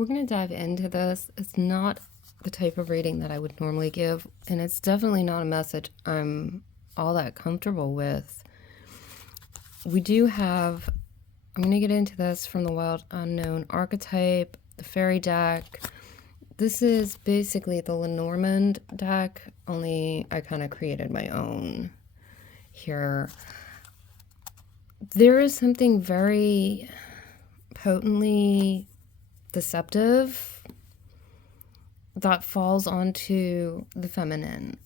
we're going to dive into this. It's not the type of reading that I would normally give, and it's definitely not a message I'm all that comfortable with. We do have, I'm going to get into this from the Wild Unknown archetype, the fairy deck. This is basically the Lenormand deck, only I kind of created my own here. There is something very potently deceptive that falls onto the feminine,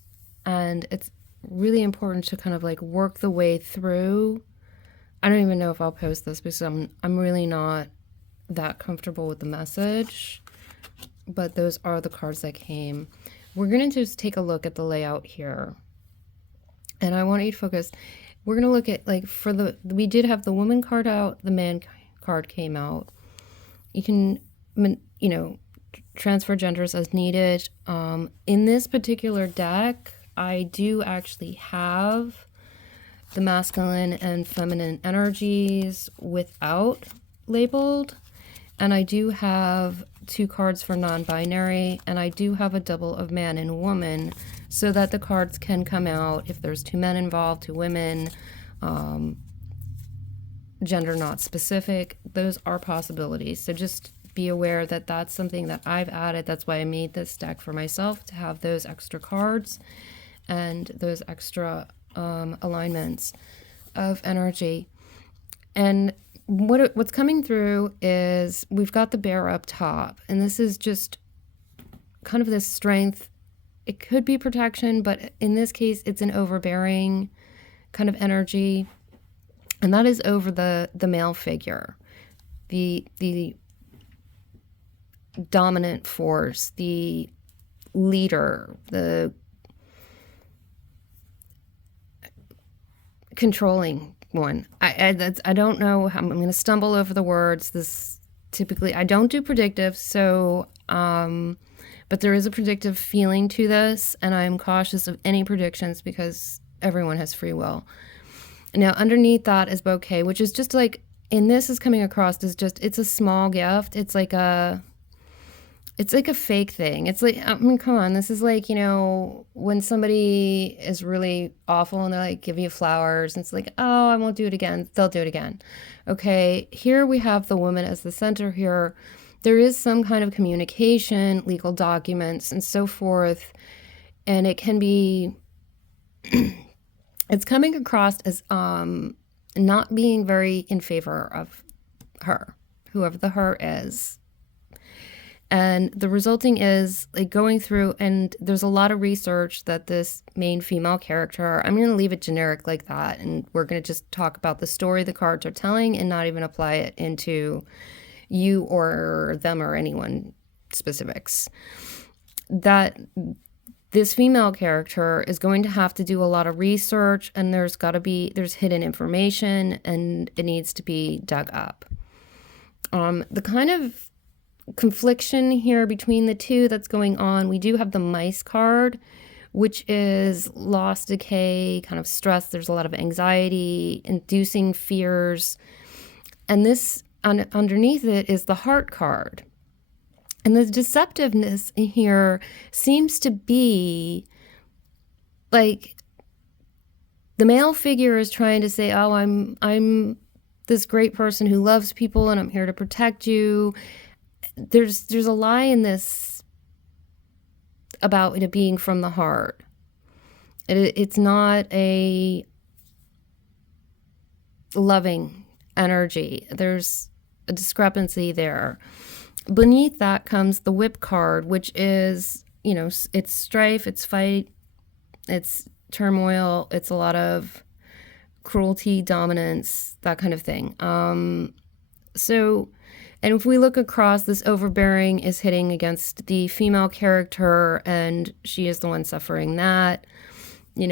and it's really important to kind of like work the way through. I don't even know if I'll post this because I'm really not that comfortable with the message, but those are the cards that came. We're going to just take a look at the layout here, and I want you to focus. We're going to look at, like, we did have the woman card out, the man card came out. You can, transfer genders as needed. In this particular deck, I do actually have the masculine and feminine energies without labeled, and I do have 2 cards for non-binary, and I do have a double of man and woman, so that the cards can come out if there's 2 men involved, 2 women, gender not specific. Those are possibilities. So just be aware that that's something that I've added. That's why I made this deck for myself, to have those extra cards and those extra alignments of energy. And what's coming through is we've got the bear up top, and this is just kind of this strength. It could be protection, but in this case, it's an overbearing kind of energy, and that is over the male figure, the dominant force, the leader, the controlling one. I don't know how I'm going to stumble over the words. This typically, I don't do predictive, so but there is a predictive feeling to this, and I'm cautious of any predictions because everyone has free will. Now, underneath that is bouquet, which is just like, and this is coming across as just, it's a small gift. It's like a fake thing. It's like, I mean, come on, this is like, when somebody is really awful and they're like, give you flowers, and it's like, oh, I won't do it again. They'll do it again. Okay, here we have the woman as the center here. There is some kind of communication, legal documents, and so forth, and it can be, it's coming across as not being very in favor of her, whoever the her is. And the resulting is like going through, and there's a lot of research that this main female character, I'm going to leave it generic like that, and we're going to just talk about the story the cards are telling and not even apply it into you or them or anyone specifics. That this female character is going to have to do a lot of research, and there's hidden information, and it needs to be dug up. The kind of confliction here between the two that's going on, we do have the mice card, which is loss, decay, kind of stress. There's a lot of anxiety, inducing fears, and this underneath it is the heart card. And the deceptiveness here seems to be like the male figure is trying to say, oh, I'm this great person who loves people and I'm here to protect you. There's a lie in this about it being from the heart. It's not a loving energy. There's a discrepancy there. Beneath that comes the whip card, which is, it's strife, it's fight, it's turmoil, it's a lot of cruelty, dominance, that kind of thing. And if we look across, this overbearing is hitting against the female character, and she is the one suffering that. We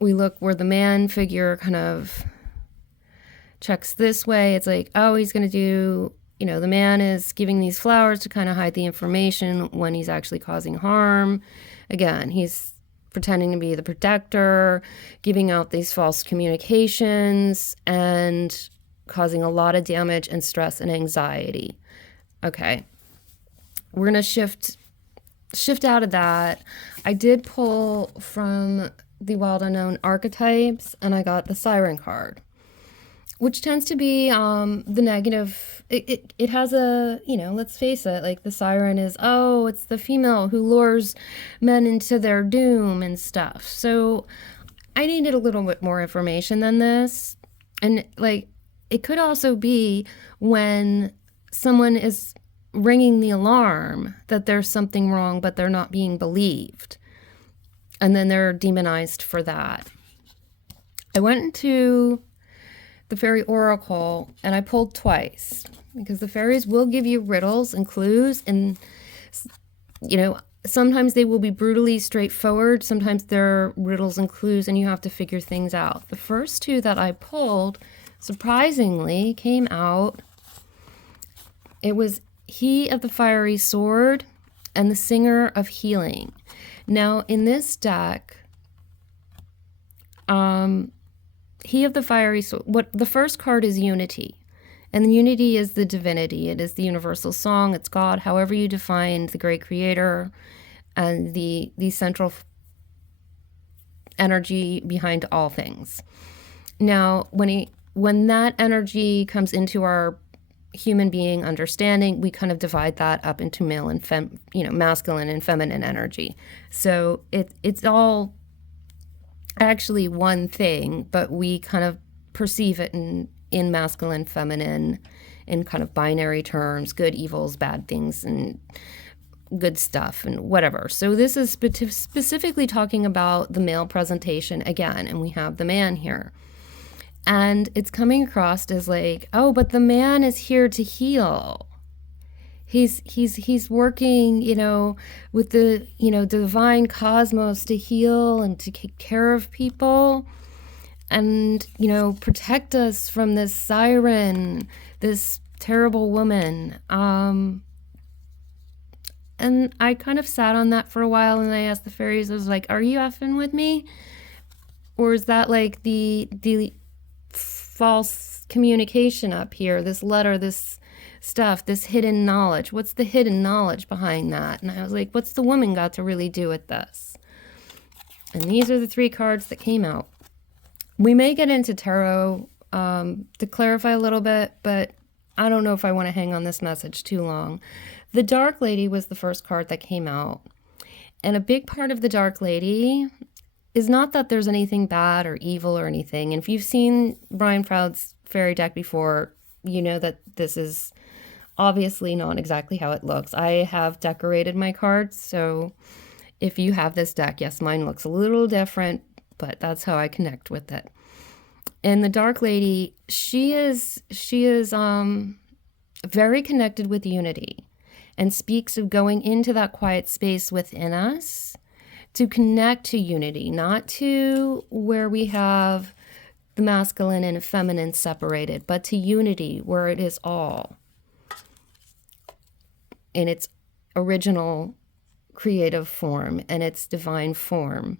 look where the man figure kind of checks this way. It's like, oh, he's going to do, the man is giving these flowers to kind of hide the information when he's actually causing harm. Again, he's pretending to be the protector, giving out these false communications, and causing a lot of damage and stress and anxiety. Okay. We're going to shift out of that. I did pull from the Wild Unknown archetypes, and I got the Siren card, which tends to be the negative. It has a, let's face it, like the siren is, oh, it's the female who lures men into their doom and stuff. So I needed a little bit more information than this. And like, it could also be when someone is ringing the alarm that there's something wrong, but they're not being believed. And then they're demonized for that. I went into the fairy oracle and I pulled twice because the fairies will give you riddles and clues, and sometimes they will be brutally straightforward, sometimes they're riddles and clues and you have to figure things out. The first two that I pulled surprisingly came out. It was He of the Fiery Sword and the Singer of Healing. Now in this deck, He of the Fiery Sword, the first card is unity. And unity is the divinity. It is the universal song. It's God, however you define the great creator and the central energy behind all things. Now, when that energy comes into our human being understanding, we kind of divide that up into male and masculine and feminine energy. So it's all actually one thing, but we kind of perceive it in masculine, feminine, in kind of binary terms, good, evils, bad things, and good stuff, and whatever. So this is specifically talking about the male presentation again, and we have the man here. And it's coming across as like, oh, but the man is here to heal. He's working, with the, divine cosmos to heal and to take care of people and, protect us from this siren, this terrible woman. And I kind of sat on that for a while, and I asked the fairies, I was like, are you effing with me? Or is that like the false communication up here, this letter, this stuff, this hidden knowledge? What's the hidden knowledge behind that? And I was like, what's the woman got to really do with this? And these are the three cards that came out. We may get into tarot to clarify a little bit, but I don't know if I want to hang on this message too long. The Dark Lady was the first card that came out. And a big part of the Dark Lady is not that there's anything bad or evil or anything. And if you've seen Brian Froud's fairy deck before, you know that this is obviously not exactly how it looks. I have decorated my cards, so if you have this deck, yes, mine looks a little different, but that's how I connect with it. And the Dark Lady, she is very connected with unity and speaks of going into that quiet space within us to connect to unity, not to where we have the masculine and feminine separated, but to unity where it is all in its original creative form and its divine form,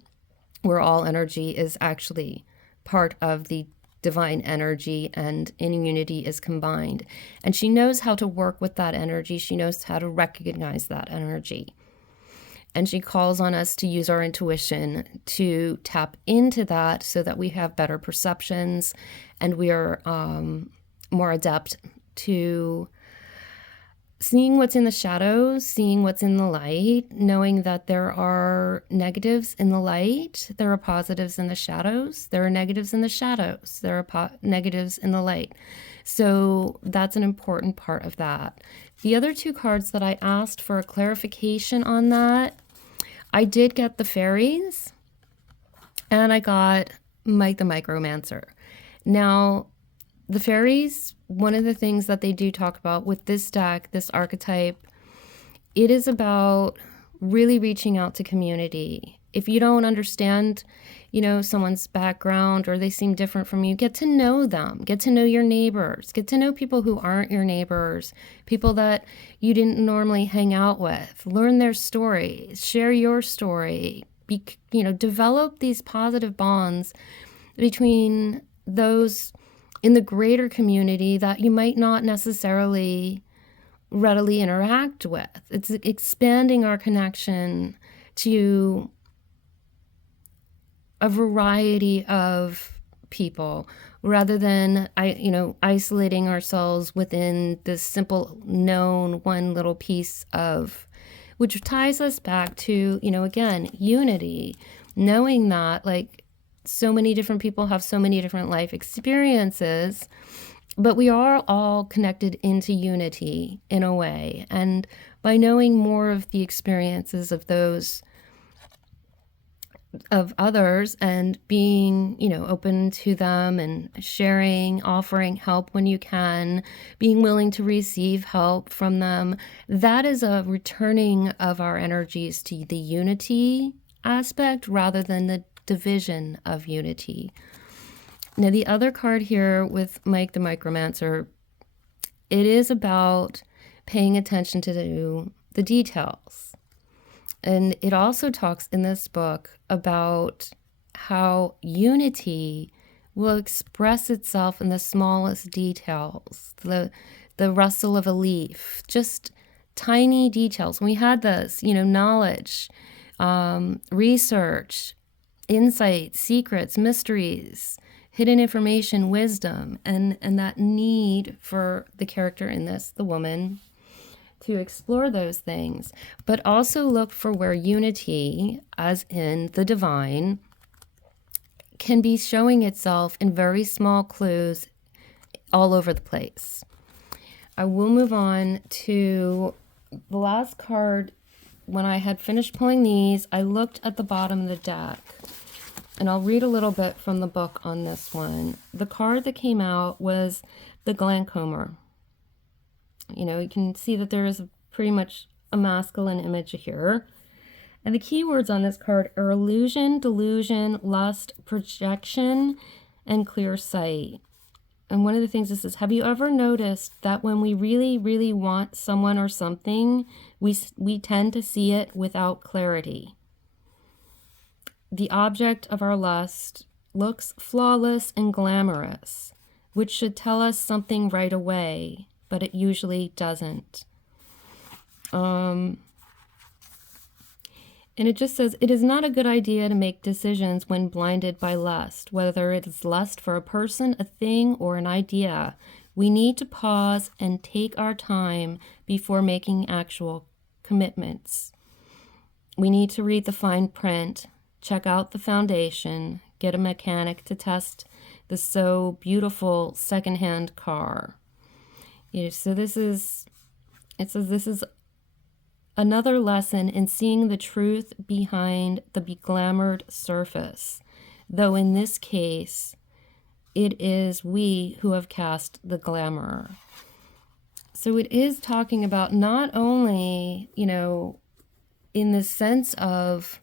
where all energy is actually part of the divine energy and in unity is combined. And she knows how to work with that energy. She knows how to recognize that energy. And she calls on us to use our intuition to tap into that so that we have better perceptions and we are more adept to seeing what's in the shadows, seeing what's in the light, knowing that there are negatives in the light, there are positives in the shadows, there are negatives in the shadows, there are negatives in the light. So that's an important part of that. The other two cards that I asked for a clarification on that, I did get the fairies and I got Mike the Micromancer. Now, the fairies, one of the things that they do talk about with this deck, this archetype, it is about really reaching out to community. If you don't understand, someone's background or they seem different from you, get to know them, get to know your neighbors, get to know people who aren't your neighbors, people that you didn't normally hang out with, learn their stories, share your story, develop these positive bonds between those in the greater community that you might not necessarily readily interact with. It's expanding our connection to a variety of people rather than isolating ourselves within this simple known one little piece of, which ties us back to, again, unity, knowing that like so many different people have so many different life experiences, but we are all connected into unity in a way. And by knowing more of the experiences of those of others and being, open to them and sharing, offering help when you can, being willing to receive help from them, that is a returning of our energies to the unity aspect rather than the division of unity. Now, the other card here with Mike the Micromancer, it is about paying attention to the details. And it also talks in this book about how unity will express itself in the smallest details, the rustle of a leaf, just tiny details. We had this, knowledge, research, insight, secrets, mysteries, hidden information, wisdom, and that need for the character in this, the woman, to explore those things, but also look for where unity, as in the divine, can be showing itself in very small clues all over the place. I will move on to the last card. When I had finished pulling these, I looked at the bottom of the deck, and I'll read a little bit from the book on this one. The card that came out was the Glancomer. You can see that there is pretty much a masculine image here. And the keywords on this card are illusion, delusion, lust, projection, and clear sight. And one of the things this is, have you ever noticed that when we really, really want someone or something, we tend to see it without clarity? The object of our lust looks flawless and glamorous, which should tell us something right away, but it usually doesn't. And it just says, it is not a good idea to make decisions when blinded by lust, whether it is lust for a person, a thing, or an idea. We need to pause and take our time before making actual commitments. We need to read the fine print, check out the foundation, get a mechanic to test the so beautiful secondhand car. So this is another lesson in seeing the truth behind the beglamored surface, though in this case, it is we who have cast the glamour. So it is talking about not only, in the sense of,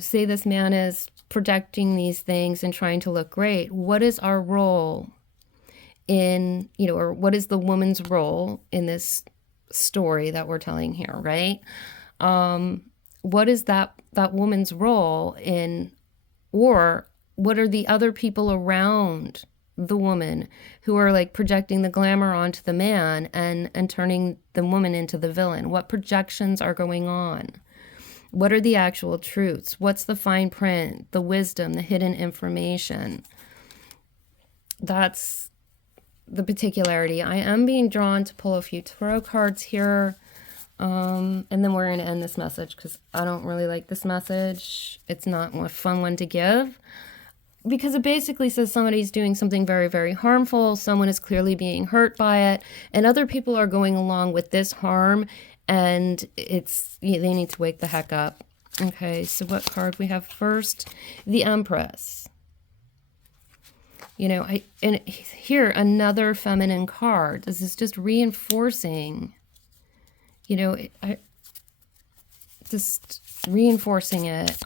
say this man is projecting these things and trying to look great. What is our role in, or what is the woman's role in this story that we're telling here, right? What is that woman's role in, or what are the other people around the woman who are like projecting the glamour onto the man and turning the woman into the villain? What projections are going on? What are the actual truths? What's the fine print, the wisdom, the hidden information? That's the particularity. I am being drawn to pull a few tarot cards here. And then we're going to end this message because I don't really like this message. It's not a fun one to give because it basically says somebody's doing something very, very harmful. Someone is clearly being hurt by it, and other people are going along with this harm, and they need to wake the heck up. Okay, so what card we have first? The Empress. And here, another feminine card. This is just reinforcing, just reinforcing it.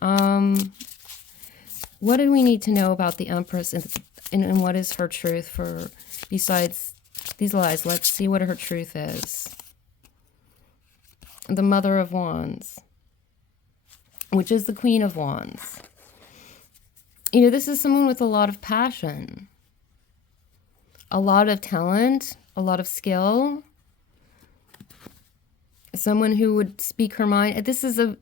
What do we need to know about the Empress and what is her truth for, besides these lies? Let's see what her truth is. The Mother of Wands, which is the Queen of Wands. This is someone with a lot of passion. a lot of talent, a lot of skill, someone who would speak her mind. This is a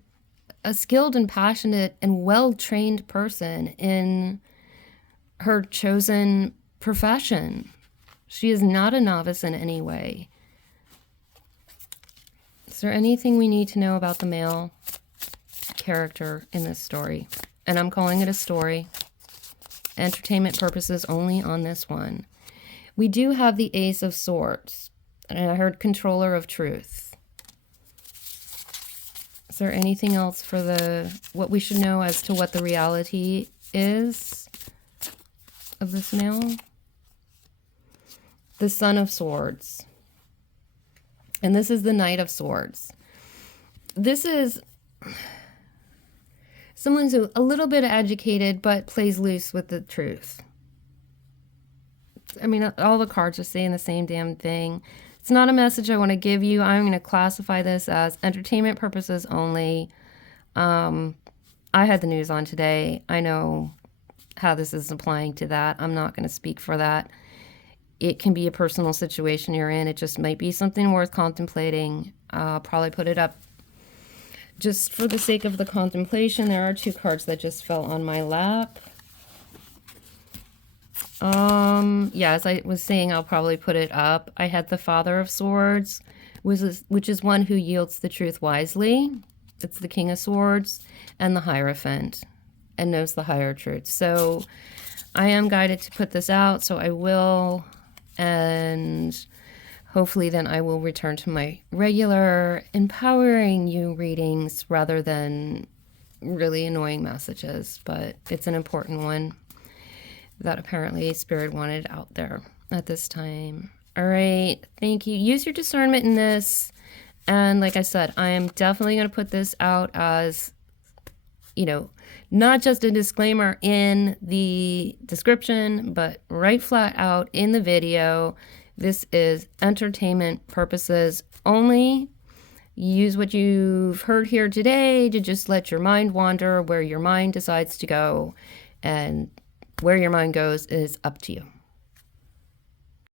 skilled and passionate and well-trained person in her chosen profession. She is not a novice in any way. Is there anything we need to know about the male character in this story? And I'm calling it a story. Entertainment purposes only on this one. We do have the Ace of Swords. And I heard Controller of Truth. Is there anything else for what we should know as to what the reality is of this male? The Son of Swords. And this is the Knight of Swords. This is someone who's a little bit educated but plays loose with the truth. I mean, all the cards are saying the same damn thing. It's not a message I want to give you. I'm going to classify this as entertainment purposes only. I had the news on today. I know how this is applying to that. I'm not going to speak for that. It can be a personal situation you're in. It just might be something worth contemplating. I'll probably put it up just for the sake of the contemplation. There are 2 cards that just fell on my lap. Yeah, as I was saying, I'll probably put it up. I had the Father of Swords, which is one who yields the truth wisely. It's the King of Swords, and the Hierophant, and knows the higher truth. So I am guided to put this out, so I will, and hopefully then I will return to my regular empowering you readings rather than really annoying messages, but it's an important one that apparently Spirit wanted out there at this time. All right, thank you. Use your discernment in this. And like I said, I am definitely going to put this out as, you know, not just a disclaimer in the description, but right flat out in the video. This is entertainment purposes only. Use what you've heard here today to just let your mind wander where your mind decides to go, and where your mind goes is up to you.